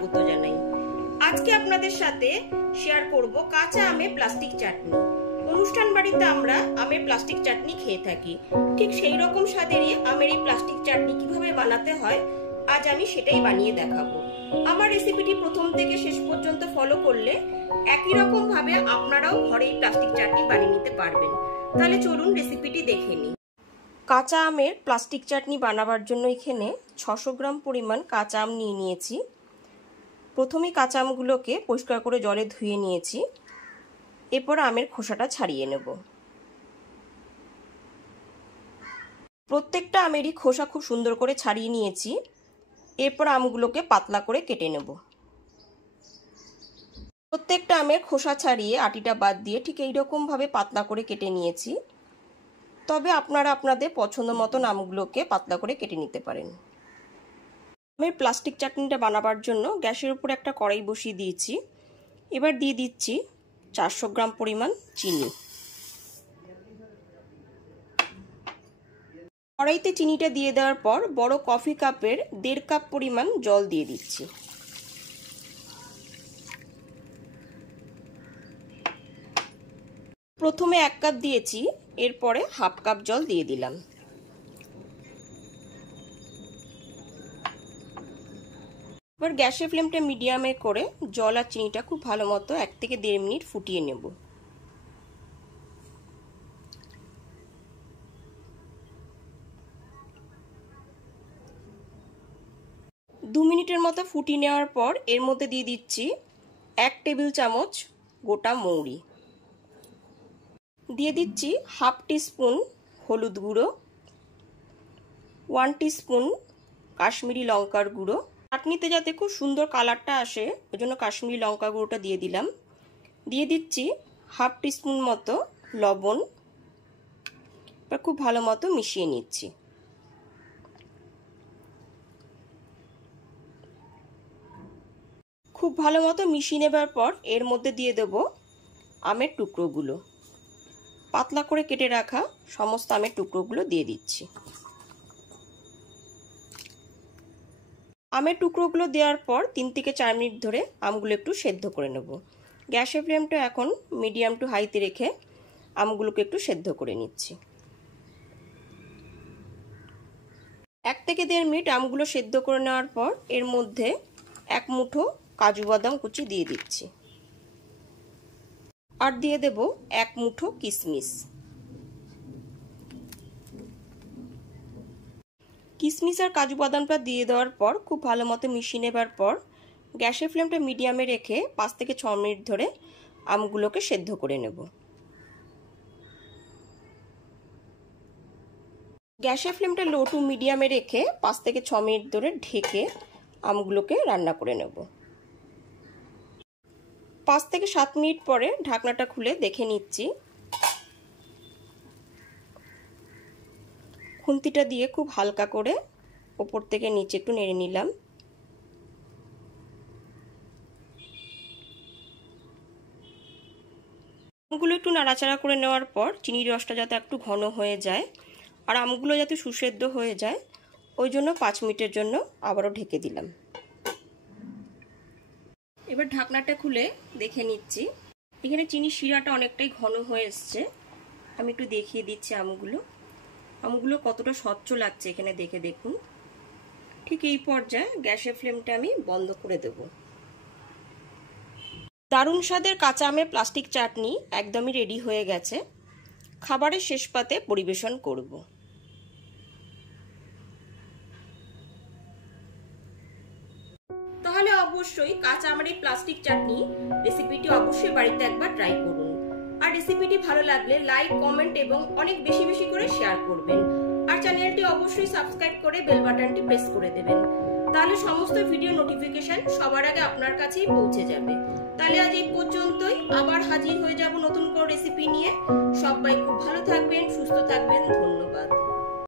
স্বাগত জানাই। আজকে আপনাদের সাথে শেয়ার করব কাঁচা আমের প্লাস্টিক চাটনি। অনুষ্ঠান বাড়িতে আমরা আমের প্লাস্টিক চাটনি খেয়ে থাকি, ঠিক সেই রকম স্বাদেরই আমের এই প্লাস্টিক চাটনি কিভাবে বানাতে হয় আজ আমি সেটাই বানিয়ে দেখাবো। আমার রেসিপিটি প্রথম থেকে শেষ পর্যন্ত ফলো করলে একই রকম ভাবে আপনারাও ঘরে এই প্লাস্টিক চাটনি বানিয়ে নিতে পারবেন। তাহলে চলুন রেসিপিটি দেখে নিই। কাঁচা আমের প্লাস্টিক চাটনি বানাবার জন্য এখানে 600 গ্রাম পরিমাণ কাঁচা আম নিয়ে নিয়েছি। প্রথমে কাঁচা আমগুলোকে পরিষ্কার করে জলে ধুয়ে নিয়েছি। এরপর আমের খোসাটা ছাড়িয়ে নেব। প্রত্যেকটা আমেরই খোসা খুব সুন্দর করে ছাড়িয়ে নিয়েছি। এরপর আমগুলোকে পাতলা করে কেটে নেব। প্রত্যেকটা আমের খোসা ছাড়িয়ে আটিটা বাদ দিয়ে ঠিক এইরকম ভাবে পাতলা করে কেটে নিয়েছি। তবে আপনারা আপনাদের পছন্দ মতন আমগুলোকে পাতলা করে কেটে নিতে পারেন। আমের প্লাস্টিক চাটনিটা বানাবার জন্য গ্যাসের উপর একটা কড়াই বসিয়ে দিয়েছি। এবার দিয়ে দিচ্ছি 400 গ্রাম পরিমাণ চিনি। কড়াইতে চিনিটা দিয়ে দেওয়ার পর বড় কফি কাপের 1.5 কাপ পরিমাণ জল দিয়ে দিচ্ছি। প্রথমে 1 কাপ দিয়েছি, এরপরে হাফ কাপ জল দিয়ে দিলাম। এবার গ্যাসের ফ্লেমটা মিডিয়ামে করে জল আর চিনিটা খুব ভালো মতো 1 থেকে 1.5 মিনিট ফুটিয়ে নেব। দু মিনিটের মতো ফুটিয়ে নেওয়ার পর এর মধ্যে দিয়ে দিচ্ছি 1 টেবিল চামচ গোটা মৌরি, দিয়ে দিচ্ছি হাফ টিস্পুন হলুদ গুঁড়ো, 1 টিস্পুন কাশ্মীরি লঙ্কার গুঁড়ো। চাটনিতে যাতে খুব সুন্দর কালারটা আসে ওই জন্য কাশ্মীরি লঙ্কা গুঁড়োটা দিয়ে দিলাম। দিয়ে দিচ্ছি হাফ টিস্পুন মতো লবণ। এবার খুব ভালো মতো মিশিয়ে নিচ্ছি। খুব ভালো মতো মিশিয়ে নেবার পর এর মধ্যে দিয়ে দেব আমের টুকরোগুলো। পাতলা করে কেটে রাখা সমস্ত আমের টুকরোগুলো দিয়ে দিচ্ছি। আমের টুকরোগুলো দেওয়ার পর 3 থেকে 4 মিনিট ধরে আমগুলো একটু সেদ্ধ করে নেব। গ্যাসের ফ্লেমটা এখন মিডিয়াম টু হাইতে রেখে আমগুলোকে একটু সেদ্ধ করে নিচ্ছি। 1 থেকে 1.5 মিনিট আমগুলো সেদ্ধ করে নেওয়ার পর এর মধ্যে 1 মুঠো কাজু বাদাম কুচি দিয়ে দিচ্ছি। আর দিয়ে দেব 1 মুঠো কিশমিশ। কিশমিশ আর কাজু বাদামটা দিয়ে দেওয়ার পর খুব ভালো মতো মিশিয়ে নেবার পর গ্যাসের ফ্লেমটা মিডিয়ামে রেখে 5 থেকে 6 মিনিট ধরে আমগুলোকে সেদ্ধ করে নেব। গ্যাসের ফ্লেমটা লো টু মিডিয়ামে রেখে 5 থেকে 6 মিনিট ধরে ঢেকে আমগুলোকে রান্না করে নেব। 5 থেকে 7 মিনিট পরে ঢাকনাটা খুলে দেখে নিচ্ছি। খুন্তিটা দিয়ে খুব হালকা করে উপর থেকে নিচে একটু নেড়ে নিলাম। আমগুলো একটু নাড়াচাড়া করে নেওয়ার পর চিনির রসটা যাতে একটু ঘন হয়ে যায় আর আমগুলো যাতে সুসেদ্ধ হয়ে যায় ওই জন্য 5 মিনিটের জন্য আবারও ঢেকে দিলাম। এবার ঢাকনাটা খুলে দেখে নিচ্ছি। এখানে চিনির শিরাটা অনেকটাই ঘন হয়ে এসছে। আমি একটু দেখিয়ে দিচ্ছি আমগুলো কতটা স্বচ্ছ লাগছে এখানে দেখে দেখুন। ঠিক এই পর্যায়ে গ্যাসের ফ্লেমটা আমি বন্ধ করে দেব। দারুণ স্বাদের কাঁচা আমের প্লাস্টিক চাটনি একদমই রেডি হয়ে গেছে। খাবারের শেষ পাতে পরিবেশন করব। তাহলে অবশ্যই কাঁচা আমের এই প্লাস্টিক চাটনি রেসিপিটি অবশ্যই বাড়িতে একবার ট্রাই করুন। আর রেসিপিটি ভালো লাগলে লাইক, কমেন্ট এবং অনেক বেশি বেশি করে শেয়ার করবেন। আর চ্যানেলটি অবশ্যই সাবস্ক্রাইব করে বেল বাটনটি প্রেস করে দেবেন। তাহলে সমস্ত ভিডিও নোটিফিকেশন সবার আগে আপনার কাছেই পৌঁছে যাবে। তাহলে আজ এই পর্যন্তই, আবার হাজির হয়ে যাব নতুন কোনো রেসিপি নিয়ে। সবাই খুব ভালো থাকবেন, সুস্থ থাকবেন। ধন্যবাদ।